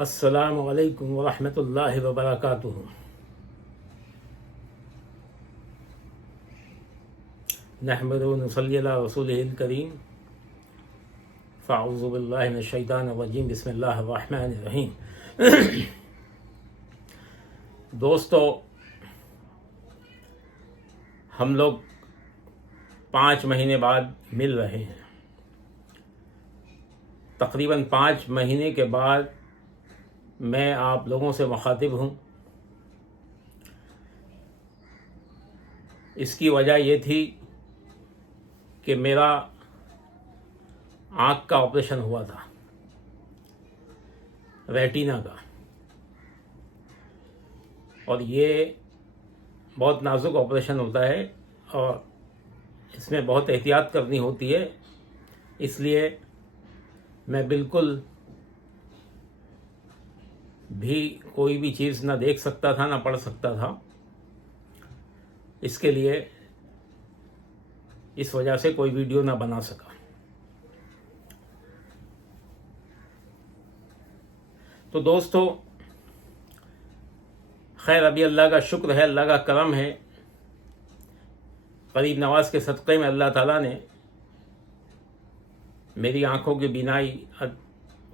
السلام علیکم ورحمۃ اللہ وبرکاتہ۔ نحمد و نصلی علی رسولہ الکریم، فاعوذ باللہ من الشیطان الرجیم، بسم اللہ الرحمن الرحیم۔ دوستو، ہم لوگ 5 مہینے بعد مل رہے ہیں۔ تقریباً 5 مہینے کے بعد میں آپ لوگوں سے مخاطب ہوں۔ اس کی وجہ یہ تھی کہ میرا آنکھ کا آپریشن ہوا تھا، ریٹینا کا، اور یہ بہت نازک آپریشن ہوتا ہے اور اس میں بہت احتیاط کرنی ہوتی ہے۔ اس لیے میں بالکل بھی کوئی بھی چیز نہ دیکھ سکتا تھا، نہ پڑھ سکتا تھا۔ اس کے لیے اس وجہ سے کوئی ویڈیو نہ بنا سکا۔ تو دوستو، خیر ابھی اللہ کا شکر ہے، اللہ کا کرم ہے، قریب نواز کے صدقے میں اللہ تعالیٰ نے میری آنکھوں کی بینائی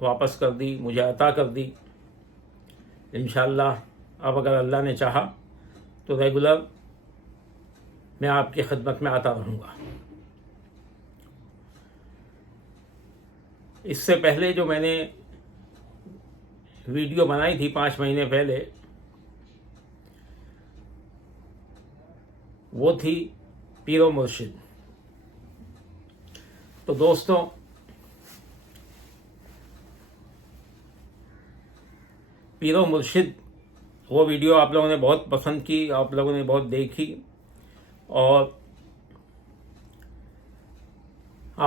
واپس کر دی، مجھے عطا کر دی۔ انشاءاللہ اب اگر اللہ نے چاہا تو ریگولر میں آپ کی خدمت میں آتا رہوں گا۔ اس سے پہلے جو میں نے ویڈیو بنائی تھی 5 مہینے پہلے، وہ تھی پیر و مرشد۔ تو دوستوں، پیر و مرشد وہ ویڈیو آپ لوگوں نے بہت پسند کی، آپ لوگوں نے بہت دیکھی، اور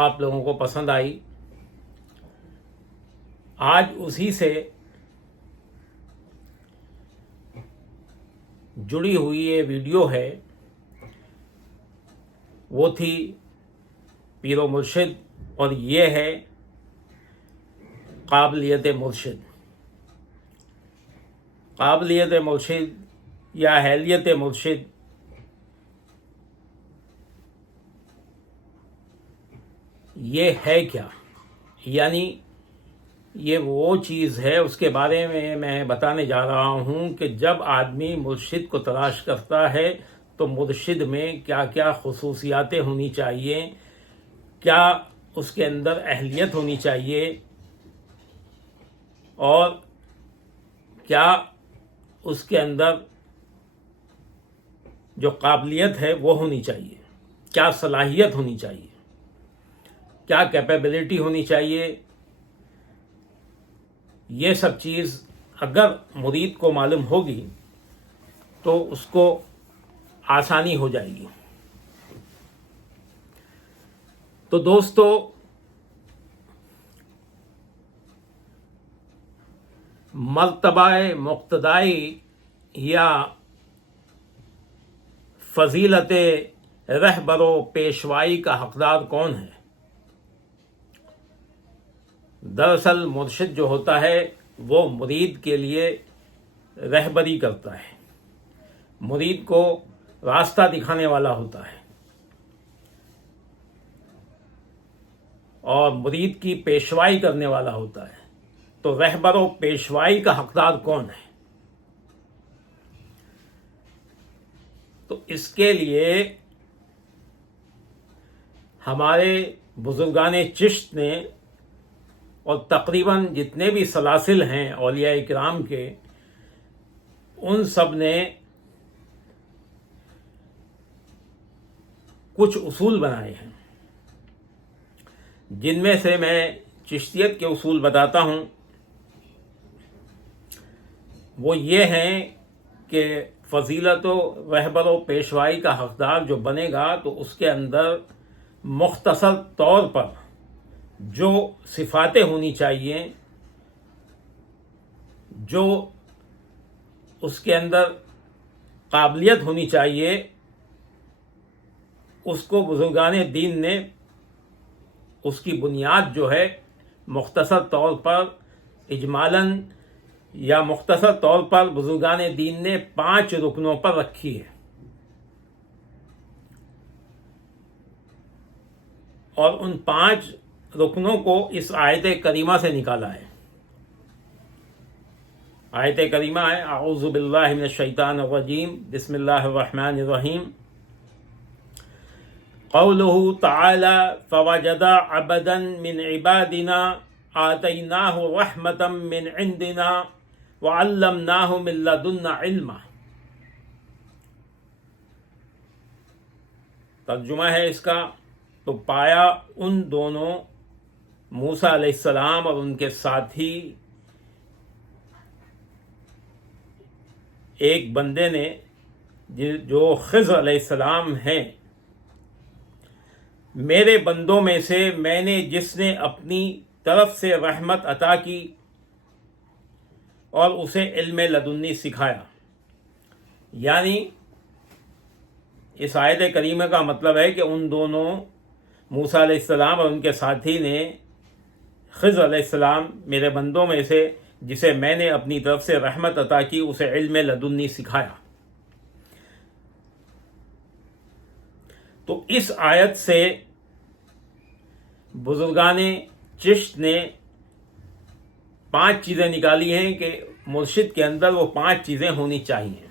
آپ لوگوں کو پسند آئی۔ آج اسی سے جڑی ہوئی یہ ویڈیو ہے، وہ تھی پیر و مرشد، اور یہ ہے قابلیت مرشد۔ قابلیت مرشد یا اہلیت مرشد یہ ہے کیا؟ یعنی یہ وہ چیز ہے، اس کے بارے میں بتانے جا رہا ہوں کہ جب آدمی مرشد کو تلاش کرتا ہے تو مرشد میں کیا کیا خصوصیاتیں ہونی چاہیے، کیا اس کے اندر اہلیت ہونی چاہیے، اور کیا اس کے اندر جو قابلیت ہے وہ ہونی چاہیے، کیا صلاحیت ہونی چاہیے، کیا کیپیبلٹی ہونی چاہیے۔ یہ سب چیز اگر مرید کو معلوم ہوگی تو اس کو آسانی ہو جائے گی۔ تو دوستو، مرتبہ مقتدائی یا فضیلت رہبر و پیشوائی کا حقدار کون ہے؟ دراصل مرشد جو ہوتا ہے وہ مرید کے لیے رہبری کرتا ہے، مرید کو راستہ دکھانے والا ہوتا ہے، اور مرید کی پیشوائی کرنے والا ہوتا ہے۔ تو رہبر و پیشوائی کا حقدار کون ہے؟ تو اس کے لیے ہمارے بزرگان چشت نے، اور تقریباً جتنے بھی سلاسل ہیں اولیاء کرام کے، ان سب نے کچھ اصول بنائے ہیں، جن میں سے میں چشتیت کے اصول بتاتا ہوں۔ وہ یہ ہیں کہ فضیلت و رہبر و پیشوائی کا حقدار جو بنے گا تو اس کے اندر مختصر طور پر جو صفاتیں ہونی چاہیے، جو اس کے اندر قابلیت ہونی چاہیے، اس کو بزرگان دین نے اس کی بنیاد جو ہے مختصر طور پر اجمالاً یا مختصر طور پر بزرگان دین نے 5 رکنوں پر رکھی ہے، اور ان 5 رکنوں کو اس آیت کریمہ سے نکالا ہے۔ آیت کریمہ ہے اعوذ باللہ من الشیطان الرجیم، بسم اللہ الرحمن الرحیم۔ قوله تعالی فوجد عبدا من عبادنا آتیناہ رحمتا من عندنا وعلمناہ من لدنا علما۔ ترجمہ ہے اس کا، تو پایا ان دونوں موسیٰ علیہ السلام اور ان کے ساتھی ایک بندے نے جو خضر علیہ السلام ہیں، میرے بندوں میں سے میں نے جس نے اپنی طرف سے رحمت عطا کی اور اسے علم لدنی سکھایا۔ یعنی اس آیت کریمہ کا مطلب ہے کہ ان دونوں موسیٰ علیہ السلام اور ان کے ساتھی نے خضر علیہ السلام میرے بندوں میں سے جسے میں نے اپنی طرف سے رحمت عطا کی اسے علم لدنی سکھایا۔ تو اس آیت سے بزرگان چشت نے 5 چیزیں نکالی ہیں کہ مرشد کے اندر وہ 5 چیزیں ہونی چاہیے۔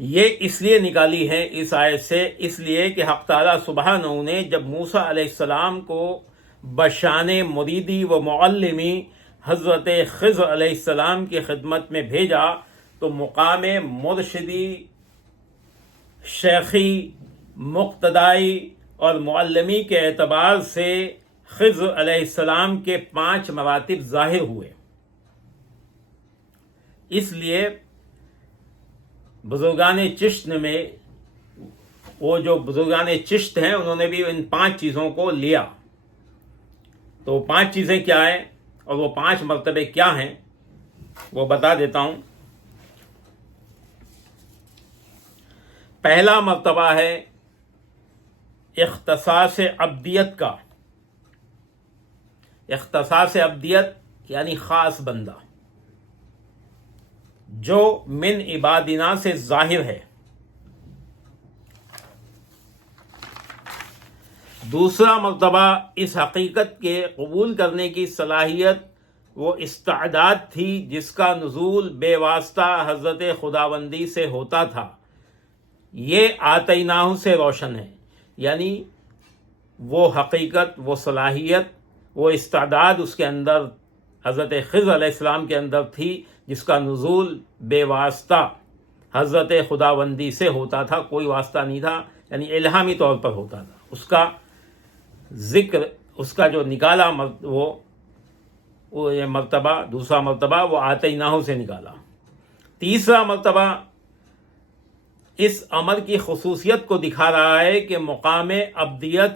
یہ اس لیے نکالی ہے اس آیت سے، اس لیے کہ حق تعالیٰ سبحانہ نے جب موسیٰ علیہ السلام کو بشان مریدی و معلمی حضرت خضر علیہ السلام کی خدمت میں بھیجا تو مقام مرشدی، شیخی، مقتدائی اور معلمی کے اعتبار سے خضر علیہ السلام کے 5 مراتب ظاہر ہوئے۔ اس لیے بزرگان چشت میں وہ جو بزرگان چشت ہیں انہوں نے بھی ان 5 چیزوں کو لیا۔ تو 5 چیزیں کیا ہیں اور وہ 5 مرتبے کیا ہیں وہ بتا دیتا ہوں۔ پہلا مرتبہ ہے اختصاص عبدیت کا۔ اختصاص عبدیت یعنی خاص بندہ جو من عبادنا سے ظاہر ہے۔ دوسرا مرتبہ اس حقیقت کے قبول کرنے کی صلاحیت وہ استعداد تھی جس کا نزول بے واسطہ حضرت خداوندی سے ہوتا تھا، یہ آتیناہ سے روشن ہے۔ یعنی وہ حقیقت، وہ صلاحیت، وہ استعداد اس کے اندر حضرت خضر علیہ السلام کے اندر تھی جس کا نزول بے واسطہ حضرت خداوندی سے ہوتا تھا، کوئی واسطہ نہیں تھا، یعنی الہامی طور پر ہوتا تھا۔ اس کا ذکر، اس کا جو نکالا وہ یہ مرتبہ، دوسرا مرتبہ وہ آتیناہ سے نکالا۔ تیسرا مرتبہ اس امر کی خصوصیت کو دکھا رہا ہے کہ مقام عبدیت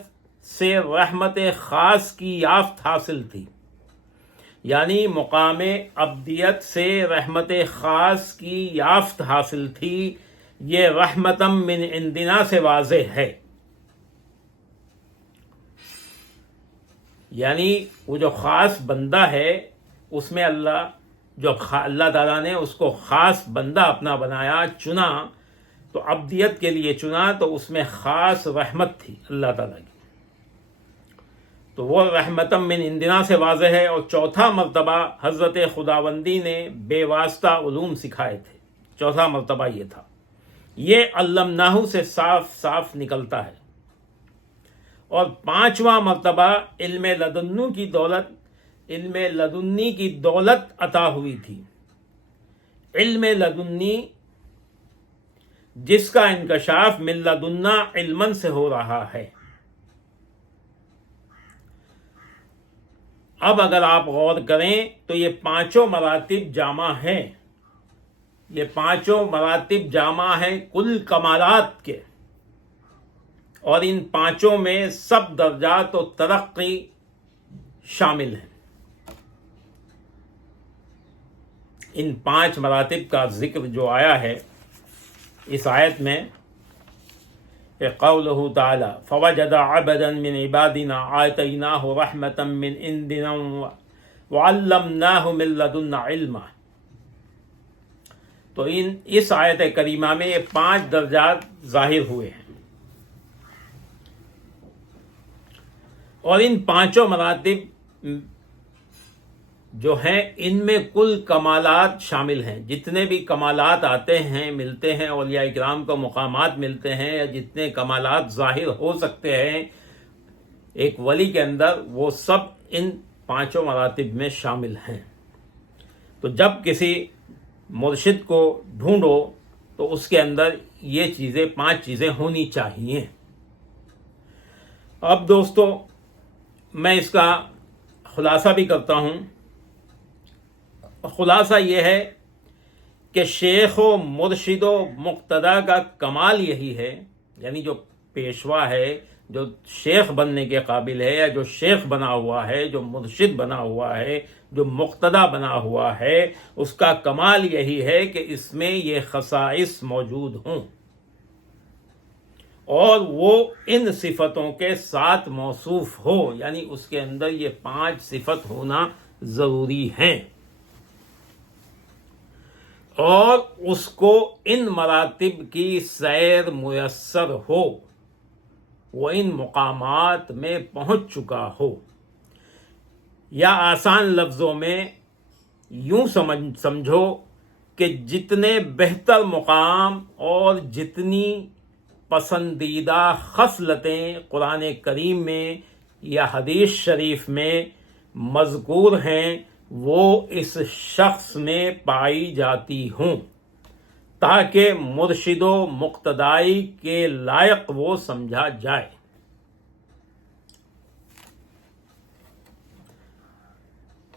سے رحمت خاص کی یافت حاصل تھی۔ یعنی مقام عبدیت سے رحمت خاص کی یافت حاصل تھی، یہ رحمتم من عندنا سے واضح ہے۔ یعنی وہ جو خاص بندہ ہے اس میں اللہ تعالیٰ نے اس کو خاص بندہ اپنا بنایا، چنا، تو عبدیت کے لیے چنا، تو اس میں خاص رحمت تھی اللہ تعالیٰ کی، تو وہ رحمتم من عندنا سے واضح ہے۔ اور چوتھا مرتبہ حضرت خداوندی نے بے واسطہ علوم سکھائے تھے، چوتھا مرتبہ یہ تھا، یہ علمناہ سے صاف صاف نکلتا ہے۔ اور پانچواں مرتبہ علم لدنی کی دولت عطا ہوئی تھی، علم لدنی جس کا انکشاف من لدنا علمن سے ہو رہا ہے۔ اب اگر آپ غور کریں تو یہ پانچوں مراتب جامع ہیں، یہ پانچوں مراتب جامع ہیں کل کمالات کے، اور ان پانچوں میں سب درجات و ترقی شامل ہیں۔ ان 5 مراتب کا ذکر جو آیا ہے اس آیت میں، قولہ تعالی فوجد عبدا من عبادنا آتیناہ رحمتا من عندنا وعلمناہ من لدنا علما. تو اس آیت کریمہ میں یہ 5 درجات ظاہر ہوئے ہیں، اور ان 5 مراتب جو ہیں ان میں کل کمالات شامل ہیں. جتنے بھی کمالات آتے ہیں ملتے ہیں اولیاء کرام کو، مقامات ملتے ہیں، یا جتنے کمالات ظاہر ہو سکتے ہیں ایک ولی کے اندر، وہ سب ان 5 مراتب میں شامل ہیں. تو جب کسی مرشد کو ڈھونڈو تو اس کے اندر یہ چیزیں 5 چیزیں ہونی چاہیے. اب دوستو میں اس کا خلاصہ بھی کرتا ہوں. خلاصہ یہ ہے کہ شیخ و مرشد و مقتدی کا کمال یہی ہے، یعنی جو پیشوا ہے، جو شیخ بننے کے قابل ہے، یا جو شیخ بنا ہوا ہے، جو مرشد بنا ہوا ہے، جو مقتدی بنا ہوا ہے، اس کا کمال یہی ہے کہ اس میں یہ خصائص موجود ہوں، اور وہ ان صفتوں کے ساتھ موصوف ہو، یعنی اس کے اندر یہ 5 صفت ہونا ضروری ہیں، اور اس کو ان مراتب کی سیر میسر ہو، وہ ان مقامات میں پہنچ چکا ہو. یا آسان لفظوں میں یوں سمجھو کہ جتنے بہتر مقام اور جتنی پسندیدہ خصلتیں قرآن کریم میں یا حدیث شریف میں مذکور ہیں وہ اس شخص میں پائی جاتی ہوں، تاکہ مرشد و مقتدائی کے لائق وہ سمجھا جائے.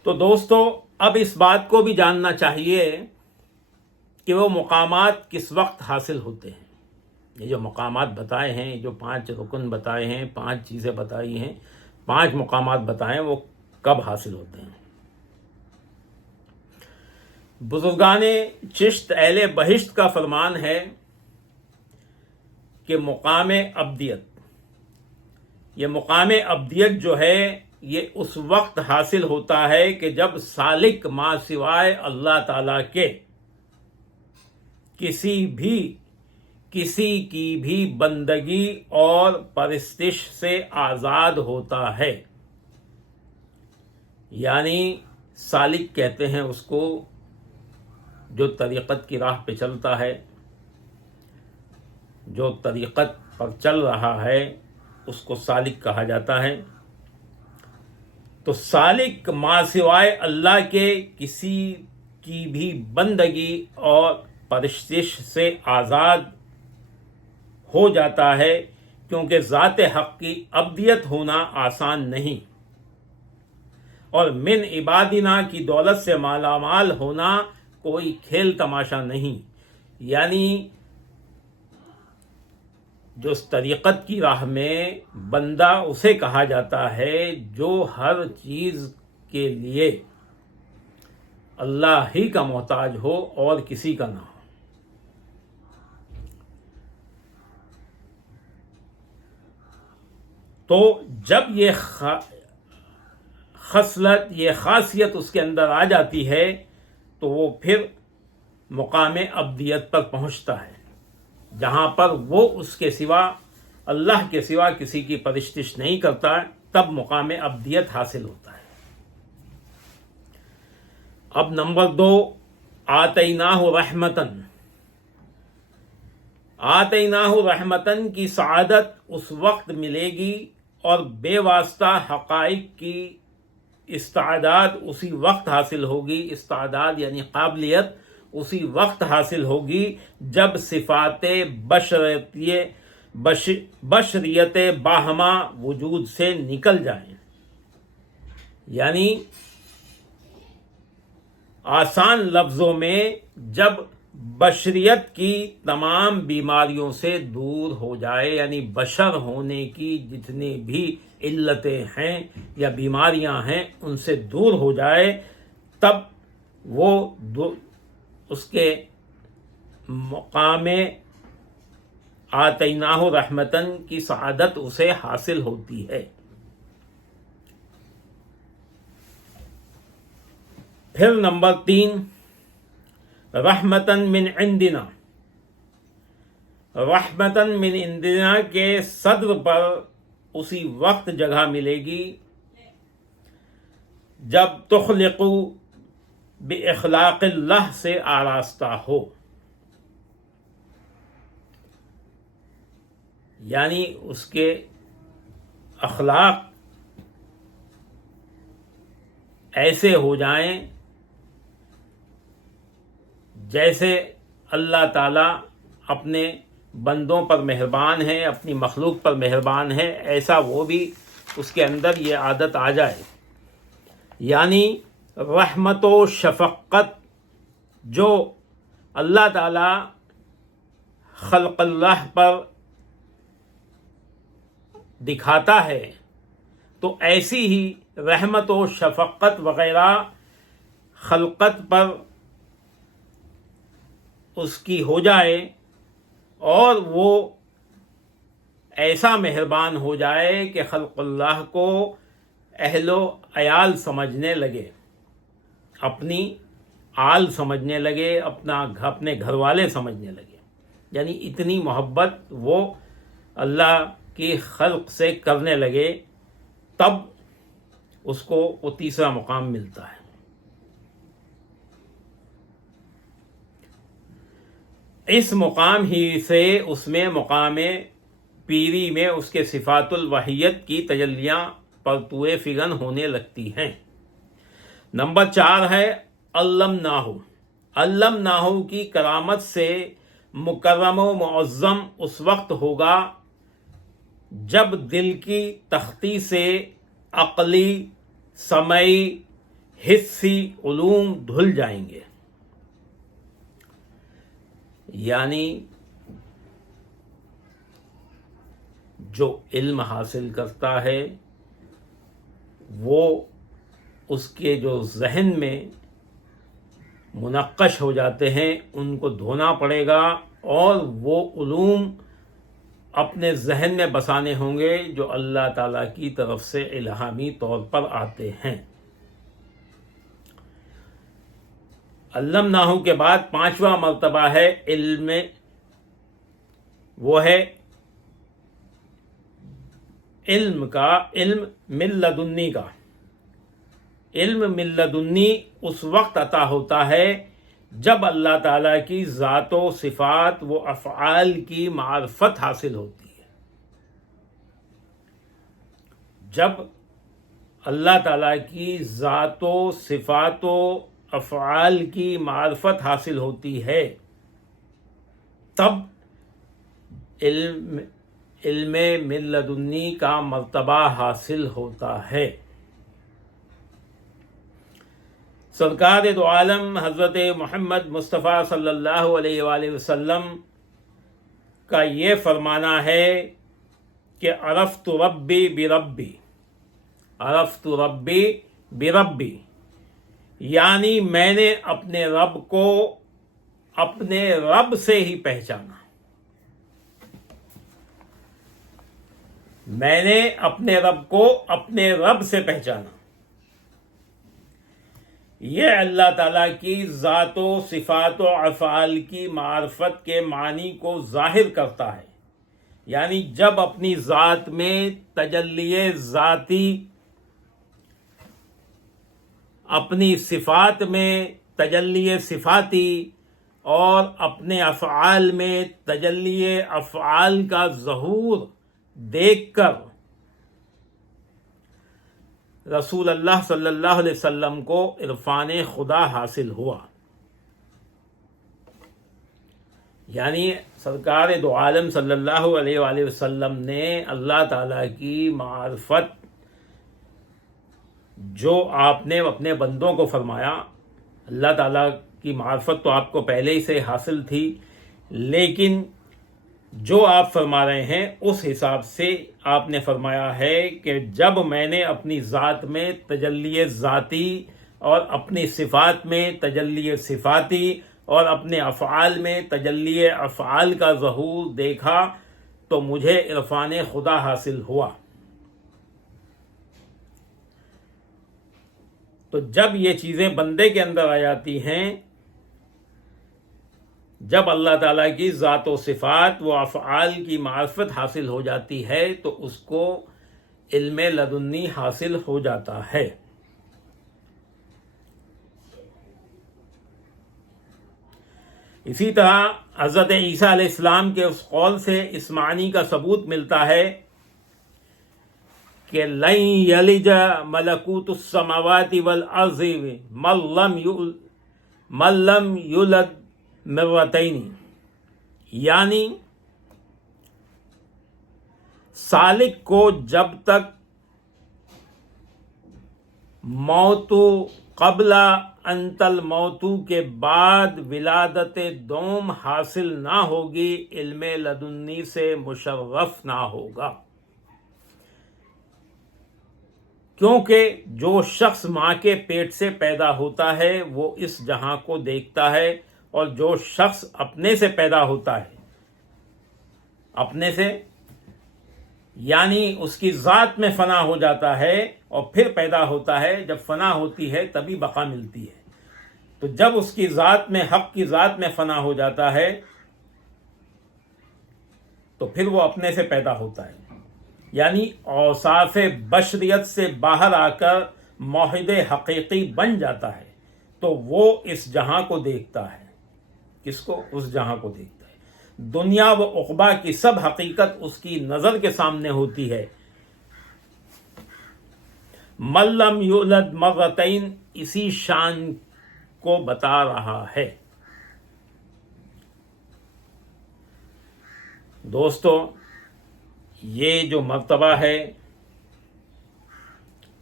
تو دوستو اب اس بات کو بھی جاننا چاہیے کہ وہ مقامات کس وقت حاصل ہوتے ہیں. یہ جو مقامات بتائے ہیں، جو 5 رکن بتائے ہیں، 5 چیزیں بتائی ہیں، 5 مقامات بتائے ہیں، وہ کب حاصل ہوتے ہیں. بزرگان چشت اہل بہشت کا فرمان ہے کہ مقام ابدیت، یہ مقام ابدیت جو ہے یہ اس وقت حاصل ہوتا ہے کہ جب سالک ما سوائے اللہ تعالی کے کسی کی بھی بندگی اور پرستش سے آزاد ہوتا ہے. یعنی سالک کہتے ہیں اس کو جو طریقت کی راہ پہ چلتا ہے، جو طریقت پر چل رہا ہے اس کو سالک کہا جاتا ہے. تو سالک ما سوائے اللہ کے کسی کی بھی بندگی اور پرستش سے آزاد ہو جاتا ہے، کیونکہ ذات حق کی ابدیت ہونا آسان نہیں، اور من عبادنا کی دولت سے مالا مال ہونا کوئی کھیل تماشا نہیں. یعنی جو اس طریقت کی راہ میں بندہ اسے کہا جاتا ہے جو ہر چیز کے لیے اللہ ہی کا محتاج ہو اور کسی کا نہ ہو. تو جب یہ خصلت، یہ خاصیت اس کے اندر آ جاتی ہے تو وہ پھر مقام ابدیت پر پہنچتا ہے، جہاں پر وہ اس کے سوا، اللہ کے سوا کسی کی پرستش نہیں کرتا، تب مقام ابدیت حاصل ہوتا ہے. اب نمبر 2، آتیناہ رحمتن. آتیناہ رحمتن کی سعادت اس وقت ملے گی اور بے واسطہ حقائق کی استعداد اسی وقت حاصل ہوگی. استعداد یعنی قابلیت اسی وقت حاصل ہوگی جب صفات بشریت باہما وجود سے نکل جائیں. یعنی آسان لفظوں میں جب بشریت کی تمام بیماریوں سے دور ہو جائے، یعنی بشر ہونے کی جتنی بھی علتیں ہیں یا بیماریاں ہیں ان سے دور ہو جائے، تب وہ اس کے مقام آتیناہ رحمتن کی سعادت اسے حاصل ہوتی ہے۔ پھر نمبر 3، رحمتن من عندنا۔ رحمتن من عندنا کے صدر پر اسی وقت جگہ ملے گی جب تخلق باخلاق اللہ سے آراستہ ہو، یعنی اس کے اخلاق ایسے ہو جائیں جیسے اللہ تعالیٰ اپنے بندوں پر مہربان ہے، اپنی مخلوق پر مہربان ہے، ایسا وہ بھی اس کے اندر یہ عادت آ جائے۔ یعنی رحمت و شفقت جو اللہ تعالی خلق اللہ پر دکھاتا ہے، تو ایسی ہی رحمت و شفقت وغیرہ خلقت پر اس کی ہو جائے اور وہ ایسا مہربان ہو جائے کہ خلق اللہ کو اہل و عیال سمجھنے لگے، اپنی آل سمجھنے لگے، اپنے گھر والے سمجھنے لگے، یعنی اتنی محبت وہ اللہ کی خلق سے کرنے لگے، تب اس کو وہ تیسرا مقام ملتا ہے۔ اس مقام ہی سے اس میں مقام پیری میں اس کے صفات الوحیت کی تجلیاں پرتوے فگن ہونے لگتی ہیں۔ نمبر 4 ہے علمناہ کی کرامت سے مکرم و معظم اس وقت ہوگا جب دل کی تختی سے عقلی، سمعی، حسی علوم دھل جائیں گے، یعنی جو علم حاصل کرتا ہے وہ اس کے جو ذہن میں منقش ہو جاتے ہیں ان کو دھونا پڑے گا، اور وہ علوم اپنے ذہن میں بسانے ہوں گے جو اللہ تعالیٰ کی طرف سے الہامی طور پر آتے ہیں۔ علمناہ کے بعد 5واں مرتبہ ہے علم، وہ ہے علم من لدنی کا۔ علم من لدنی اس وقت عطا ہوتا ہے جب اللہ تعالیٰ کی ذات و صفات و افعال کی معرفت حاصل ہوتی ہے۔ جب اللہ تعالیٰ کی ذات و صفات و افعال کی معرفت حاصل ہوتی ہے، تب علم من لدنی کا مرتبہ حاصل ہوتا ہے۔ سرکار دو عالم حضرت محمد مصطفیٰ صلی اللہ علیہ وآلہ وسلم کا یہ فرمانا ہے کہ عرفت ربی بربی، عرفت ربی بربی، یعنی میں نے اپنے رب کو اپنے رب سے ہی پہچانا، میں نے اپنے رب کو اپنے رب سے پہچانا۔ یہ اللہ تعالیٰ کی ذات و صفات و افعال کی معرفت کے معنی کو ظاہر کرتا ہے، یعنی جب اپنی ذات میں تجلی ذاتی، اپنی صفات میں تجلی صفاتی اور اپنے افعال میں تجلی افعال کا ظہور دیکھ کر رسول اللہ صلی اللہ علیہ وسلم کو عرفان خدا حاصل ہوا، یعنی سرکار دو عالم صلی اللہ علیہ وآلہ وسلم نے اللہ تعالیٰ کی معرفت جو آپ نے اپنے بندوں کو فرمایا، اللہ تعالیٰ کی معرفت تو آپ کو پہلے ہی سے حاصل تھی، لیکن جو آپ فرما رہے ہیں اس حساب سے آپ نے فرمایا ہے کہ جب میں نے اپنی ذات میں تجلی ذاتی اور اپنی صفات میں تجلی صفاتی اور اپنے افعال میں تجلی افعال کا ظہور دیکھا، تو مجھے عرفان خدا حاصل ہوا۔ تو جب یہ چیزیں بندے کے اندر آ جاتی ہیں، جب اللہ تعالیٰ کی ذات و صفات و افعال کی معرفت حاصل ہو جاتی ہے تو اس کو علم لدنی حاصل ہو جاتا ہے۔ اسی طرح حضرت عیسیٰ علیہ السلام کے اس قول سے اس معنی کا ثبوت ملتا ہے کہ لن یلج ملکوت السماوات والارض من لم یولد مرتین، یعنی سالک کو جب تک موتو قبل انتل موتو کے بعد ولادت دوم حاصل نہ ہوگی، علم لدنی سے مشرف نہ ہوگا۔ کیونکہ جو شخص ماں کے پیٹ سے پیدا ہوتا ہے وہ اس جہاں کو دیکھتا ہے، اور جو شخص اپنے سے پیدا ہوتا ہے، اپنے سے یعنی اس کی ذات میں فنا ہو جاتا ہے اور پھر پیدا ہوتا ہے، جب فنا ہوتی ہے تبھی بقا ملتی ہے۔ تو جب اس کی ذات میں، حق کی ذات میں فنا ہو جاتا ہے تو پھر وہ اپنے سے پیدا ہوتا ہے، یعنی اوصاف بشریت سے باہر آ کر موحد حقیقی بن جاتا ہے، تو وہ اس جہاں کو دیکھتا ہے۔ کس کو؟ اس جہاں کو دیکھتا ہے۔ دنیا و عقبا کی سب حقیقت اس کی نظر کے سامنے ہوتی ہے۔ من لم یولد مرتین اسی شان کو بتا رہا ہے۔ دوستو، یہ جو مرتبہ ہے،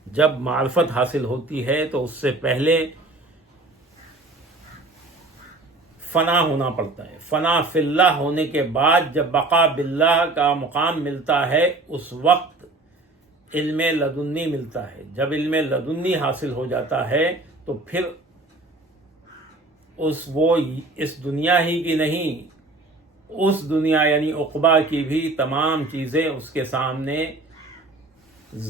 جب معرفت حاصل ہوتی ہے تو اس سے پہلے فنا ہونا پڑتا ہے۔ فنا فی اللہ ہونے کے بعد جب بقا باللہ کا مقام ملتا ہے، اس وقت علم لدنی ملتا ہے۔ جب علم لدنی حاصل ہو جاتا ہے تو پھر اس دنیا ہی کی نہیں، اس دنیا یعنی عقبہ کی بھی تمام چیزیں اس کے سامنے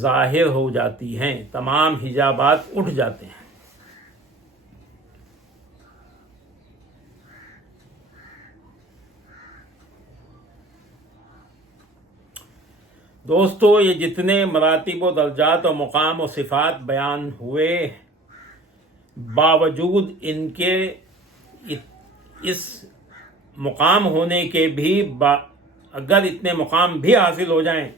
ظاہر ہو جاتی ہیں، تمام حجابات اٹھ جاتے ہیں۔ دوستو، یہ جتنے مراتب و درجات و مقام و صفات بیان ہوئے، باوجود ان کے اس مقام ہونے کے بھی اگر اتنے مقام بھی حاصل ہو جائیں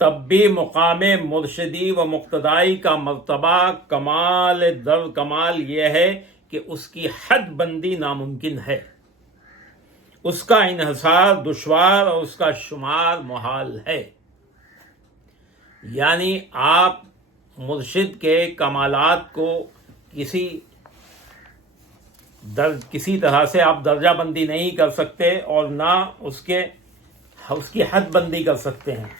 تب بھی مقام مرشدی و مقتدائی کا مرتبہ کمال در کمال یہ ہے کہ اس کی حد بندی ناممکن ہے، اس کا انحصار دشوار اور اس کا شمار محال ہے۔ یعنی آپ مرشد کے کمالات کو کسی طرح سے آپ درجہ بندی نہیں کر سکتے اور نہ اس کی حد بندی کر سکتے ہیں۔